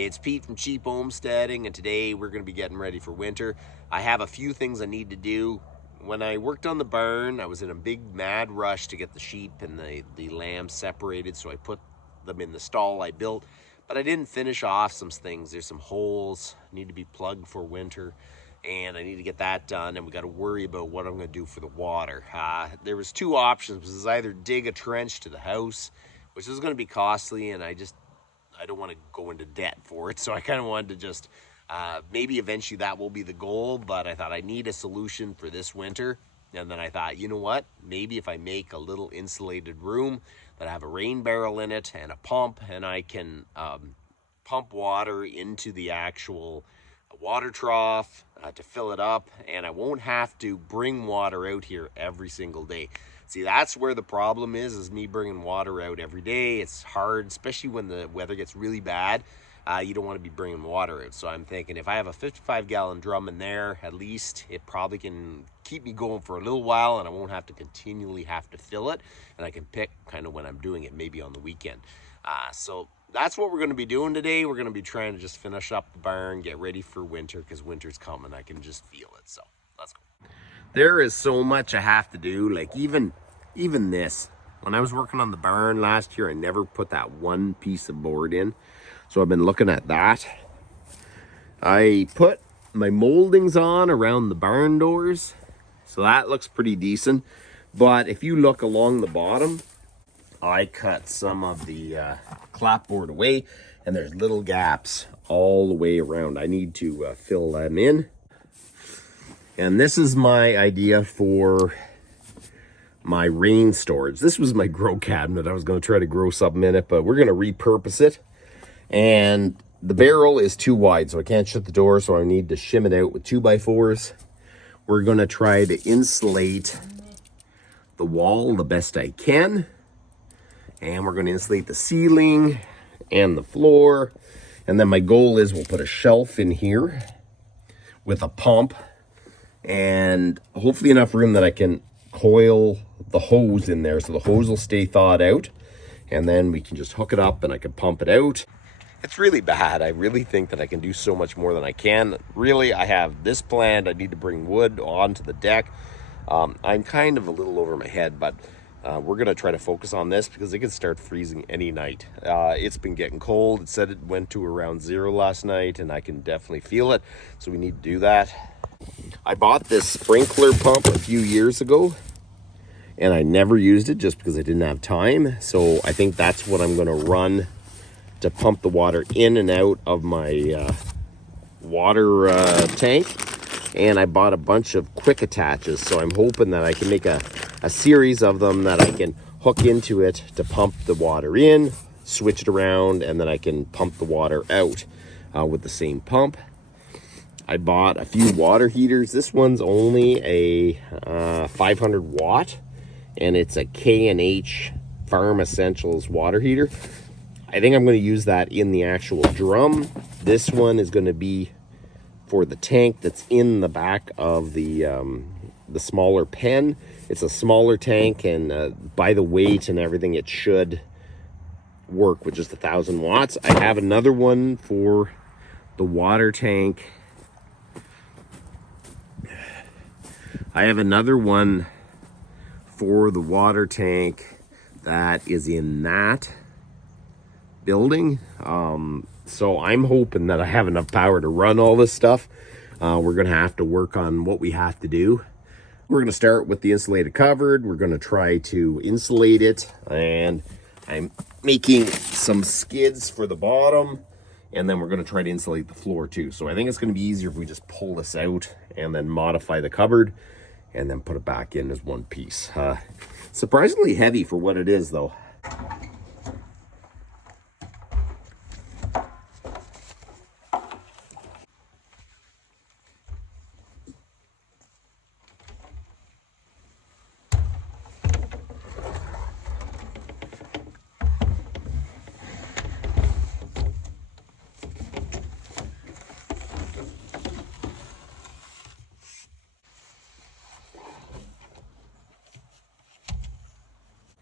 It's Pete from Cheap Homesteading, and today we're going to be getting ready for winter. I have a few things I need to do. When I worked on the barn, I was in a big mad rush to get the sheep and the lambs separated, so I put them in the stall I built, but I didn't finish off some things. There's some holes need to be plugged for winter, and I need to get that done, and we got to worry about what I'm going to do for the water. There was two options. It was either dig a trench to the house, which is going to be costly, and I don't want to go into debt for it. So I kind of wanted to just, maybe eventually that will be the goal, but I thought I need a solution for this winter. And then I thought, you know what, maybe if I make a little insulated room that I have a rain barrel in it and a pump, and I can pump water into the actual water trough to fill it up, and I won't have to bring water out here every single day. See, that's where the problem is me bringing water out every day. It's hard, especially when the weather gets really bad. You don't want to be bringing water out. So I'm thinking if I have a 55-gallon drum in there, at least it probably can keep me going for a little while, and I won't have to continually have to fill it. And I can pick kind of when I'm doing it, maybe on the weekend. So that's what we're going to be doing today. We're going to be trying to just finish up the barn, get ready for winter, because winter's coming. I can just feel it. So let's go. There is so much I have to do. Like even this, when I was working on the barn last year, I never put that one piece of board in. So I've been looking at that. I put my moldings on around the barn doors, so that looks pretty decent. But if you look along the bottom, I cut some of the clapboard away, and there's little gaps all the way around. I need to fill them in. And this is my idea for my rain storage. This was my grow cabinet. I was going to try to grow something in it, but we're going to repurpose it. And the barrel is too wide, so I can't shut the door, so I need to shim it out with 2x4s. We're going to try to insulate the wall the best I can. And we're going to insulate the ceiling and the floor. And then my goal is we'll put a shelf in here with a pump, and hopefully enough room that I can coil the hose in there, so the hose will stay thawed out, and then we can just hook it up and I can pump it out. It's really bad. I really think that I can do so much more than I can. Really, I have this planned. I need to bring wood onto the deck. I'm kind of a little over my head, but we're going to try to focus on this because it could start freezing any night. It's been getting cold. It said it went to around 0 last night, and I can definitely feel it, so we need to do that. I bought this sprinkler pump a few years ago, and I never used it just because I didn't have time. So I think that's what I'm going to run to pump the water in and out of my water tank. And I bought a bunch of quick attaches, so I'm hoping that I can make a series of them that I can hook into it to pump the water in, switch it around, and then I can pump the water out with the same pump. I bought a few water heaters. This one's only a 500 watt, and it's a K&H Farm Essentials water heater. I think I'm going to use that in the actual drum. This one is going to be for the tank that's in the back of the smaller pen. It's a smaller tank, and by the weight and everything, it should work with just 1,000 watts. I have another one for the water tank. I have another one for the water tank that is in that building. So I'm hoping that I have enough power to run all this stuff. We're going to have to work on what we have to do. We're going to start with the insulated cupboard. We're going to try to insulate it, and I'm making some skids for the bottom, and then we're going to try to insulate the floor too. So I think it's going to be easier if we just pull this out and then modify the cupboard and then put it back in as one piece. Surprisingly heavy for what it is, though.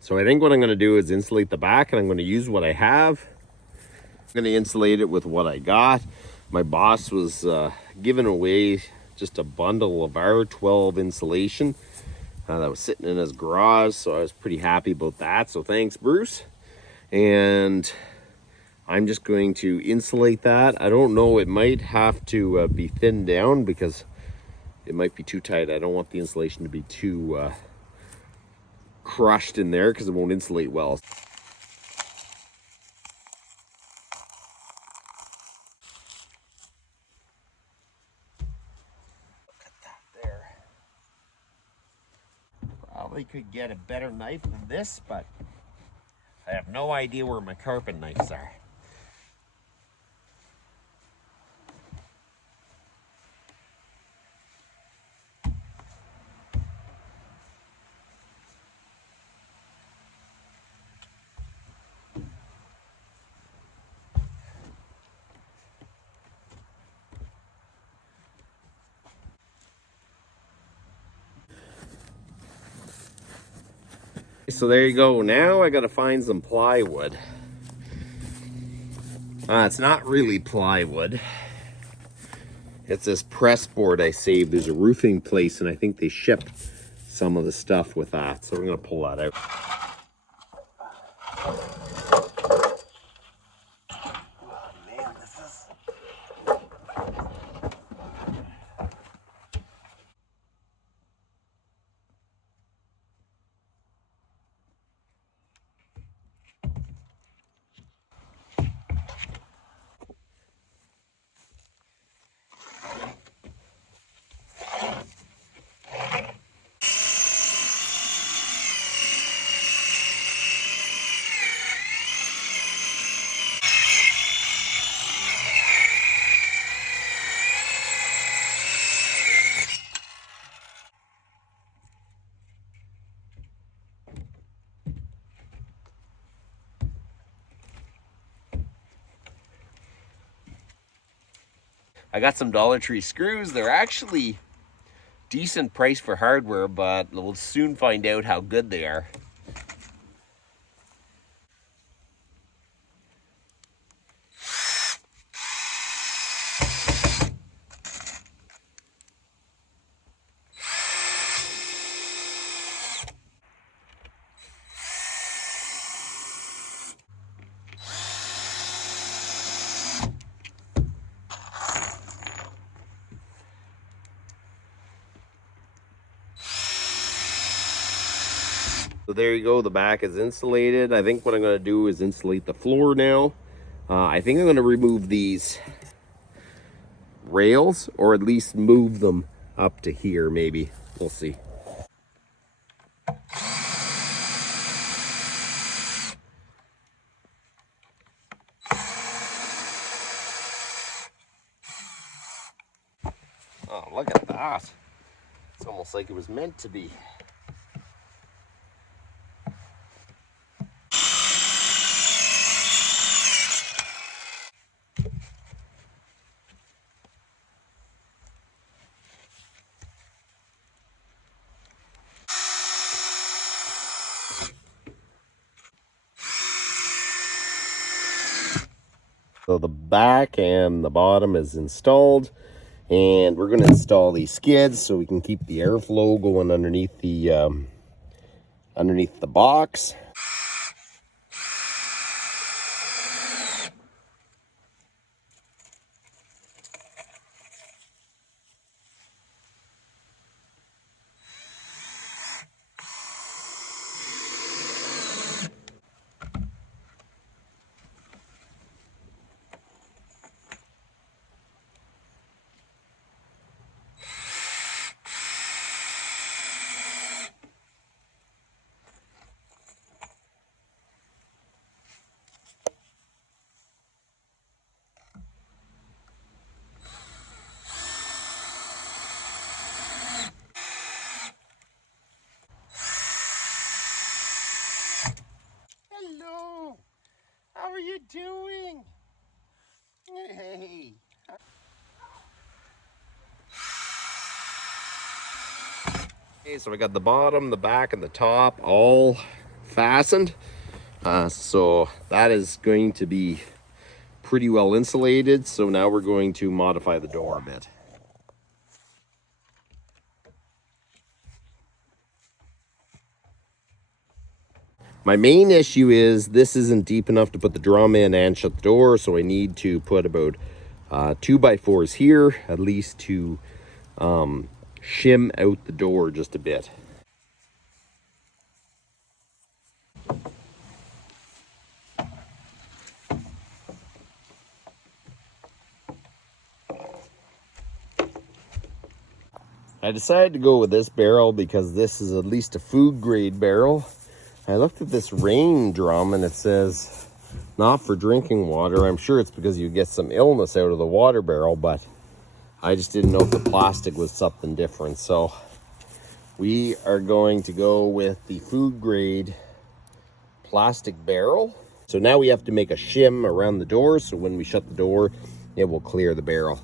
So I think what I'm going to do is insulate the back, and I'm going to use what I have. I'm gonna insulate it with what I got. My boss was giving away just a bundle of R12 insulation that was sitting in his garage, so I was pretty happy about that. So thanks, Bruce. And I'm just going to insulate that. I don't know, it might have to be thinned down because it might be too tight. I don't want the insulation to be too crushed in there because it won't insulate well. Probably could get a better knife than this, but I have no idea where my carpet knives are. So there you go. Now I gotta find some plywood. It's not really plywood. It's this press board I saved. There's a roofing place and I think they ship some of the stuff with that. So we're gonna pull that out. I got some Dollar Tree screws. They're actually decent price for hardware, but we'll soon find out how good they are. So there you go, the back is insulated. I think what I'm gonna do is insulate the floor now. I think I'm gonna remove these rails, or at least move them up to here maybe. We'll see. Oh, look at that. It's almost like it was meant to be. So the back and the bottom is installed, and we're going to install these skids so we can keep the airflow going underneath the box. Hello, how are you doing? Hey. Okay, so we got the bottom, the back, and the top all fastened. So that is going to be pretty well insulated, so now we're going to modify the door a bit. My main issue is this isn't deep enough to put the drum in and shut the door, so I need to put about 2x4s here, at least to shim out the door just a bit. I decided to go with this barrel because this is at least a food grade barrel. I looked at this rain drum and it says not for drinking water. I'm sure it's because you get some illness out of the water barrel, but I just didn't know if the plastic was something different. So we are going to go with the food grade plastic barrel. So now we have to make a shim around the door, so when we shut the door, it will clear the barrel.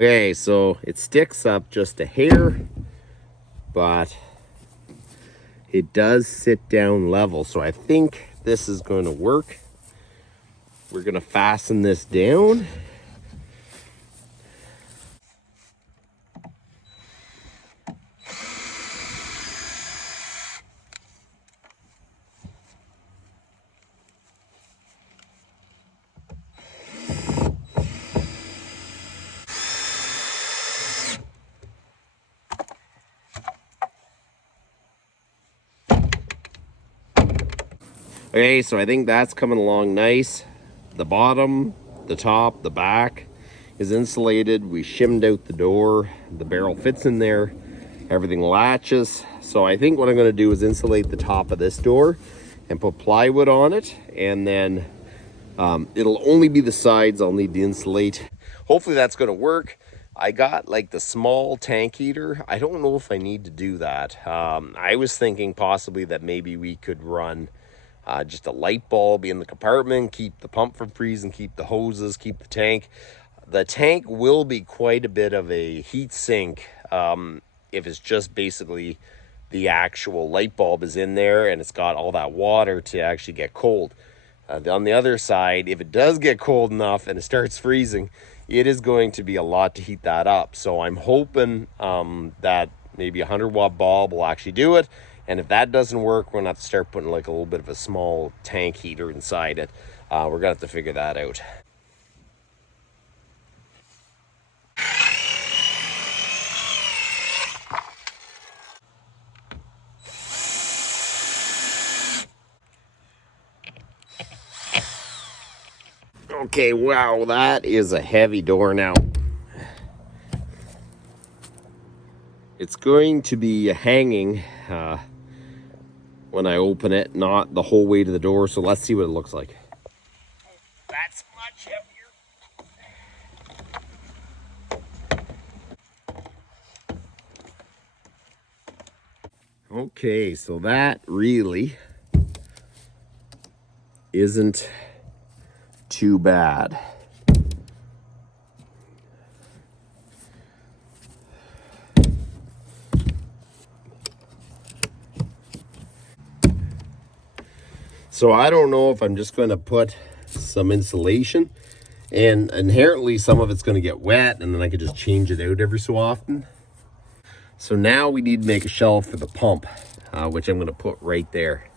Okay, so it sticks up just a hair, but it does sit down level. So I think this is going to work. We're going to fasten this down. Okay, so I think that's coming along nice. The bottom, the top, the back is insulated. We shimmed out the door. The barrel fits in there. Everything latches. So I think what I'm going to do is insulate the top of this door and put plywood on it. And then it'll only be the sides I'll need to insulate. Hopefully that's going to work. I got like the small tank heater. I don't know if I need to do that. I was thinking possibly that maybe we could run just a light bulb in the compartment, keep the pump from freezing, keep the hoses, keep the tank. The tank will be quite a bit of a heat sink if it's just basically the actual light bulb is in there and it's got all that water to actually get cold. On the other side, if it does get cold enough and it starts freezing, it is going to be a lot to heat that up. So I'm hoping that maybe a 100-watt bulb will actually do it. And if that doesn't work, we're going to have to start putting like a little bit of a small tank heater inside it. We're going to have to figure that out. Okay, wow, that is a heavy door now. It's going to be hanging when I open it, not the whole way to the door. So let's see what it looks like. That's much heavier. Okay, so that really isn't too bad. So I don't know if I'm just going to put some insulation, and inherently some of it's going to get wet, and then I could just change it out every so often. So now we need to make a shelf for the pump, which I'm going to put right there.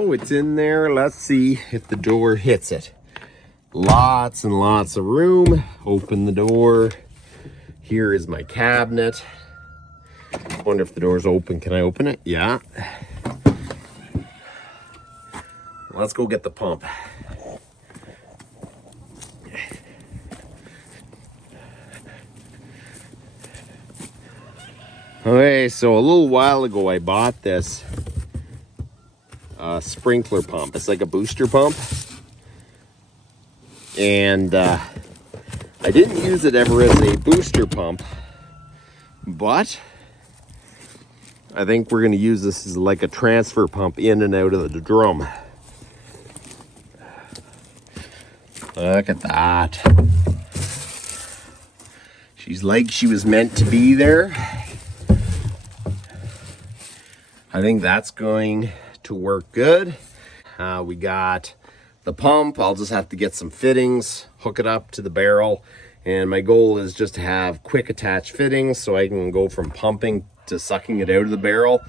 Oh, it's in there. Let's see if the door hits it. Lots and lots of room. Open the door. Here is my cabinet. Wonder if the door's open. Can I open it? Yeah. Let's go get the pump. Okay, so a little while ago I bought this sprinkler pump. It's like a booster pump. And I didn't use it ever as a booster pump, but I think we're going to use this as like a transfer pump in and out of the drum. Look at that. She's like she was meant to be there. I think that's going to work good. We got the pump. I'll just have to get some fittings, hook it up to the barrel. And my goal is just to have quick attach fittings so I can go from pumping to sucking it out of the barrel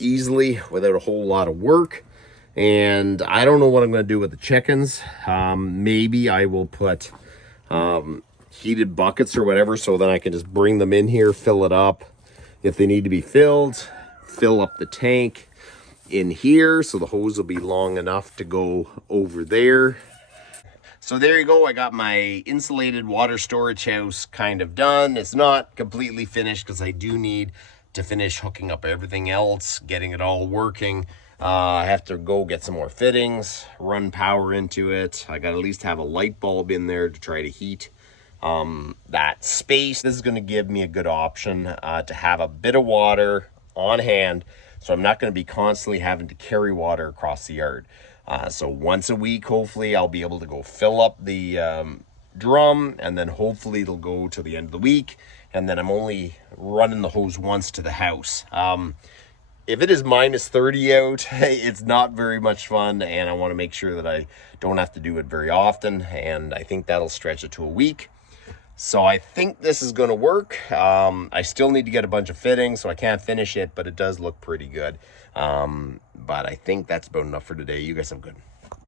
easily without a whole lot of work. And I don't know what I'm going to do with the chickens. Maybe I will put heated buckets or whatever, so then I can just bring them in here, fill it up. If they need to be filled, fill up the tank in here, so the hose will be long enough to go over there. So there you go. I got my insulated water storage house kind of done. It's not completely finished because I do need to finish hooking up everything else, getting it all working. I have to go get some more fittings, run power into it. I got to at least have a light bulb in there to try to heat that space. This is going to give me a good option to have a bit of water on hand, so I'm not going to be constantly having to carry water across the yard. So once a week, hopefully, I'll be able to go fill up the drum, and then hopefully it'll go to the end of the week, and then I'm only running the hose once to the house. If it is minus 30 out, it's not very much fun, and I want to make sure that I don't have to do it very often, and I think that'll stretch it to a week. So I think this is going to work. I still need to get a bunch of fittings, so I can't finish it, but it does look pretty good. But I think that's about enough for today. You guys have a good one.